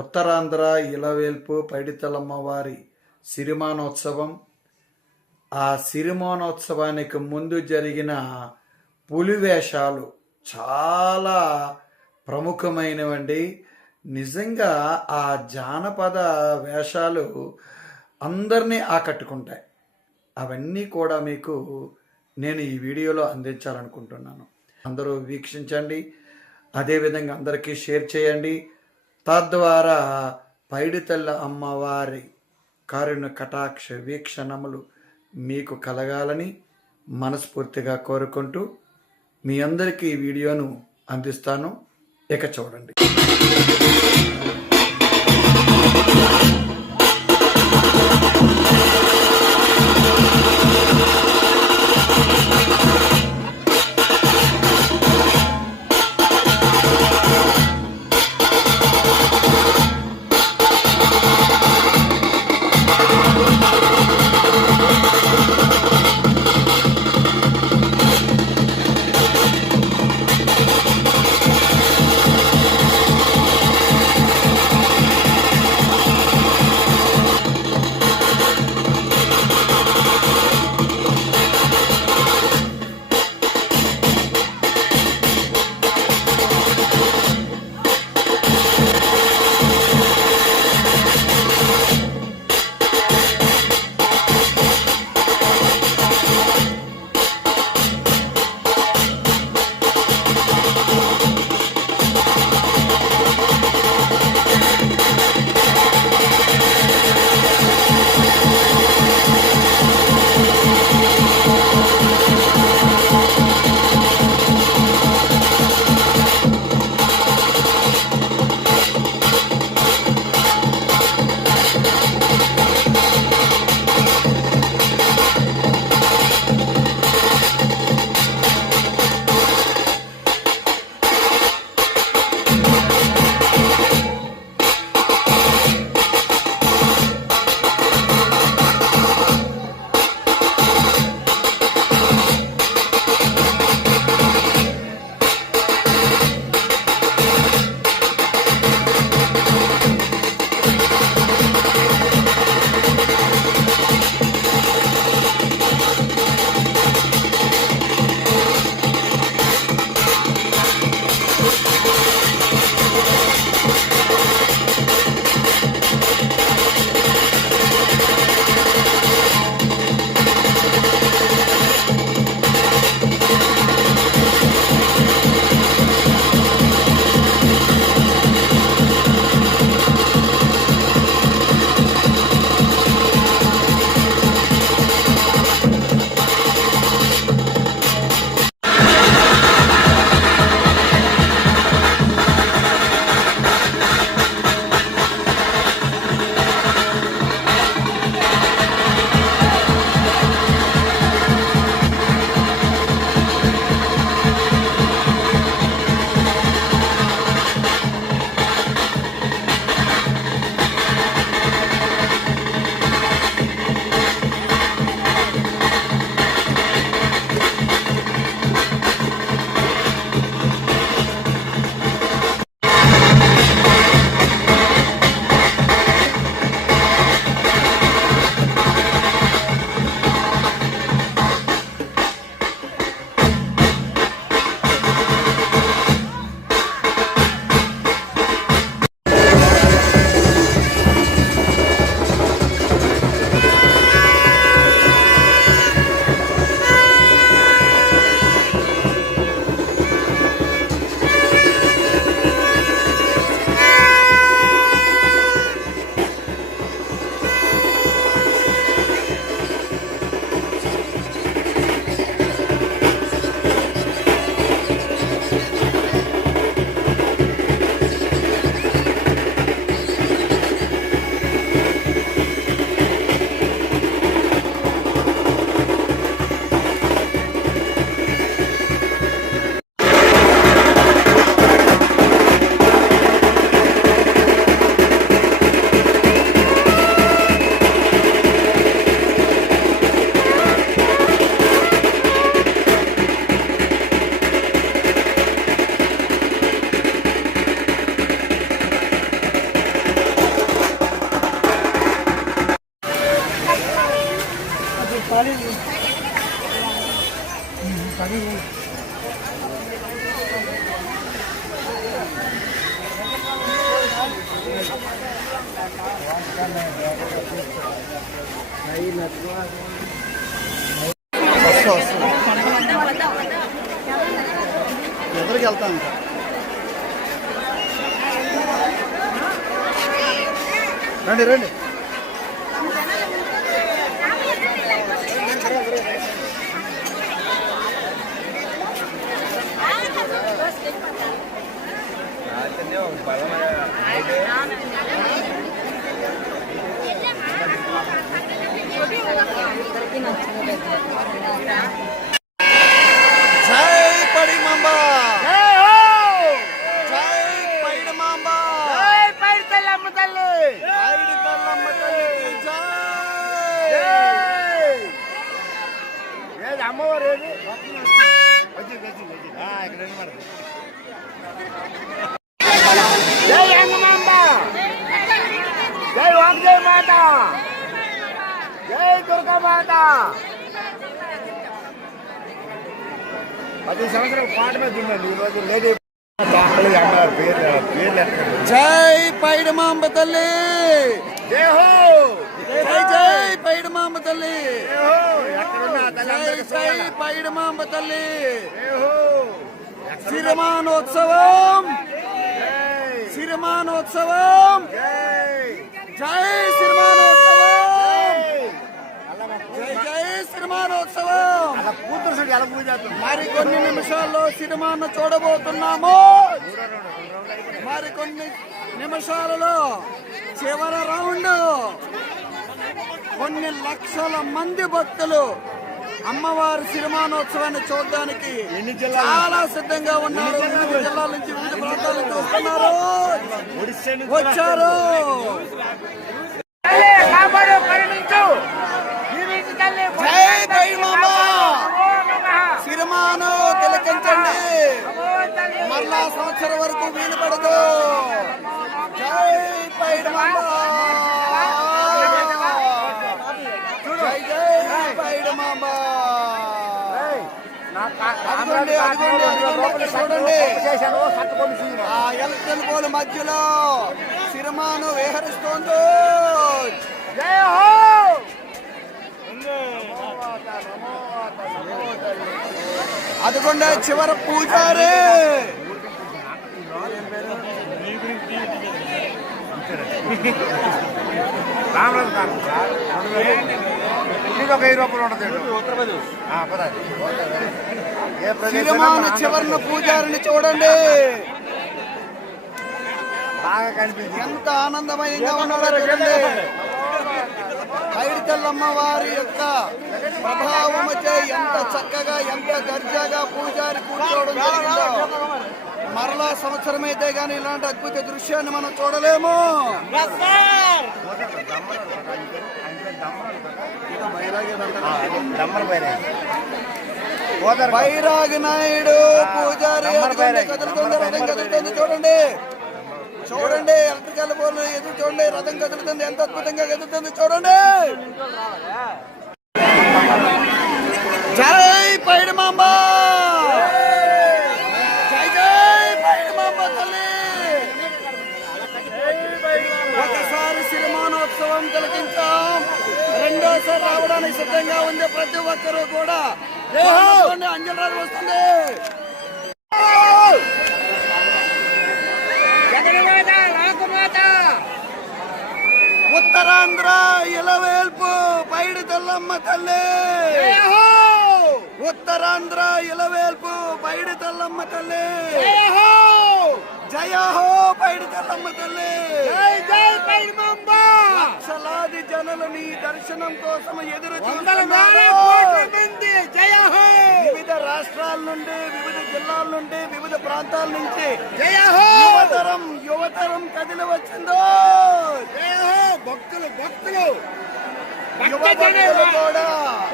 ఉత్తరాంధ్ర ఇలవేల్పు పైడితల్లమ్మవారి సిరిమానోత్సవం. ఆ సిరిమానోత్సవానికి ముందు జరిగిన పులివేషాలు చాలా ప్రముఖమైనవండి. నిజంగా ఆ జానపద వేషాలు అందరినీ ఆకట్టుకుంటాయి. అవన్నీ కూడా మీకు నేను ఈ వీడియోలో అందించాలనుకుంటున్నాను. అందరూ వీక్షించండి, అదేవిధంగా అందరికీ షేర్ చేయండి. తద్వారా పైడితల్లి అమ్మవారి కారుణ్య కటాక్ష వీక్షణములు మీకు కలగాలని మనస్ఫూర్తిగా కోరుకుంటూ మీ అందరికీ ఈ వీడియోను అందిస్తాను. ఇక చూడండి. ఎదురుకి వెళ్తాను. రండి రండి. జై పైడిమాంబ, జై పైడిమాంబ, జై పైడితల్లమ్మ తల్లి, పైడితల్లమ్మ తల్లికి జై. ఏది అమ్మవారు ఏది ఇక్కడ జై అంగమాంబ, జై వాంజై మాత, జై దుర్గా మాత. 10 సంవత్సరాల పాట మీద ఉన్నది ఈరోజు లేడీ జై పైడిమాంబ తల్లి, జై హో, జై జై పైడిమాంబ తల్లి, జై జై పైడిమాంబ తల్లి. సిరిమానోత్సవం, సిరిమానోత్సవం, జై సిరిమానోత్సవం, జై జై సిరిమానోత్సవం. మరికొన్ని నిమిషాల్లో సిరిమాను చూడబోతున్నాము. మరికొన్ని నిమిషాలలో చివరి రౌండ్. కొన్ని లక్షల మంది భక్తులు అమ్మవారి సిరిమానోత్సవాన్ని చూడడానికి చాలా సిద్ధంగా ఉన్నారు. వివిధ జిల్లాల నుంచి, వివిధ ప్రాంతాల నుంచి వస్తున్నారు, వచ్చారు. జై పైడిమాంబ, సిరిమాను తిలకించండి, మరలా సంవత్సరం వరకు వీలు పడదు. జై పైడిమాంబ, జై జై పైడిమాంబ. అదిగోండి అదిగోండి అదిగోండి, చూడండి ఆ ఎలక్ట్రన్ పోల్ మధ్యలో సిరిమాను విహరిస్తోంది. జై హో. అదిగోండి చివరి పూజారి. సిరిమాను చివరిన పూజారిని చూడండి, బాగా కనిపించింది. ఎంత ఆనందమయంగా ఉన్నాడో చూడండి. పైడితల్లమ్మ వారి యొక్క ప్రభావముచే ఎంత చక్కగా, ఎంత దర్జాగా పూజారి కూర్చోవడం జరిగిందో. మరలా సంవత్సరం అయితే గానీ ఇలాంటి అద్భుత దృశ్యాన్ని మనం చూడలేము. బైరాగి నాయుడు పూజారి కదులుతుంది, రథం కదులుతుంది. చూడండి చూడండి, ఎలక్ట్రికల్ పోల్ ఎదురు చూడండి, రథం కదులుతుంది, ఎంత అద్భుతంగా కదులుతుంది చూడండి. జై పైడిమాంబ, జై జై పైడిమాంబ తల్లి. ఒకసారి సిరిమానోత్సవం తిలకించాం, రెండోసారి రావడానికి సిద్ధంగా ఉంది ప్రతి ఒక్కరూ కూడా. అంజలి వస్తుంది. ఉత్తరాంధ్ర ఇలవేల్పు పైడితల్లమ్మ తల్లి, ఉత్తరాంధ్ర ఇలవేల్పు పైడితల్లమ్మ తల్లి, జయ హో పైడితల్లమ్మ తల్లి, జై జై పైడిమాంబ. లక్షలాది జనులు నీ దర్శనం కోసం ఎదురు చూస్తున్నారు. వివిధ రాష్ట్రాల నుండి, వివిధ జిల్లాల నుండి, వివిధ ప్రాంతాల నుంచి యువతరం కదిలి వచ్చిందో. భక్తులు భక్తులు కూడా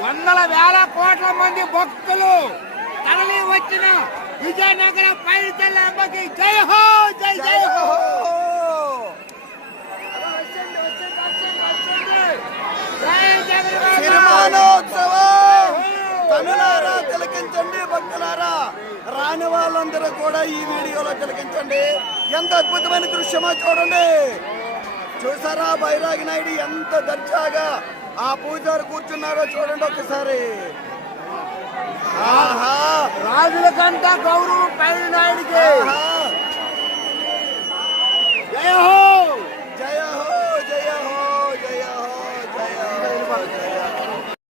వందల వేల కోట్ల మంది భక్తులు తరలి వచ్చిన విజయనగర పైడితల్లమ్మకి జై హో, జై జై హో. సిరిమానోత్సవం కనులారా తిలకించండి భక్తులు. అందరూ కూడా ఈ వీడియోలో తిలకించండి. ఎంత అద్భుతమైన దృశ్యమో చూడండి. చూసారా బైరాగి నాయుడు ఎంత దర్జాగా ఆ పూజారి కూర్చున్నారో చూడండి ఒకసారి. ఆహా, రాజుల కంటే గౌరవం పైన నాయుడికి.